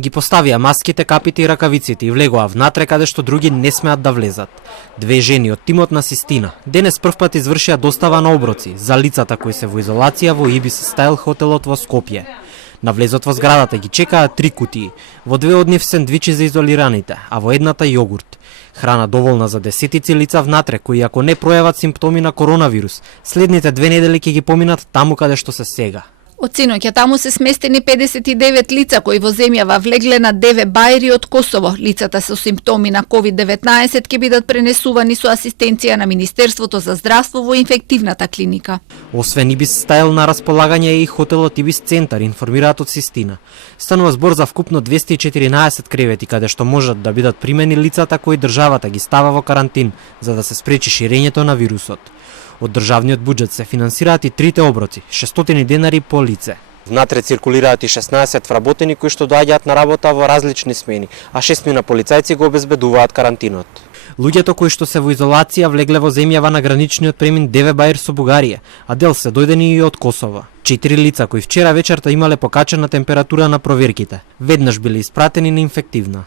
Ги поставија маските, капите и ракавиците и влегоа внатре каде што други не смеат да влезат. Две жени од тимот на Систина денес првпат извршија достава на оброци за лицата кои се во изолација во Ибис Стайл хотелот во Скопје. На влезот во зградата ги чекаа 3 кутии, во 2 од нив сендвичи за изолираните, а во едната јогурт. Храна доволна за десетици лица внатре кои ако не пројават симптоми на коронавирус, следните 2 недели ќе ги поминат таму каде што се сега. Од синоќа таму се сместени 59 лица кои во земјава влегле на 9 бајри од Косово. Лицата со симптоми на COVID-19 ќе бидат пренесувани со асистенција на Министерството за здравство во инфективната клиника. Освен Ибис Стайл на располагање е и хотелот Ибис Центар, информираат од Систина. Станува збор за вкупно 214 кревети каде што можат да бидат примени лицата кои државата ги става во карантин за да се спречи ширењето на вирусот. Од државниот буџет се финансираат и 3 оброци, 600 денари по лице. Внатре циркулираат и 16 вработени кои што доаѓаат на работа во различни смени, а 6 полицајци го обезбедуваат карантинот. Луѓето кои што се во изолација влегле во земјава на граничниот премин Деве Бајр со Бугарија, а дел се дојдени и од Косово. 4 лица кои вчера вечерта имале покачена температура на проверките, веднаш биле испратени на инфективна.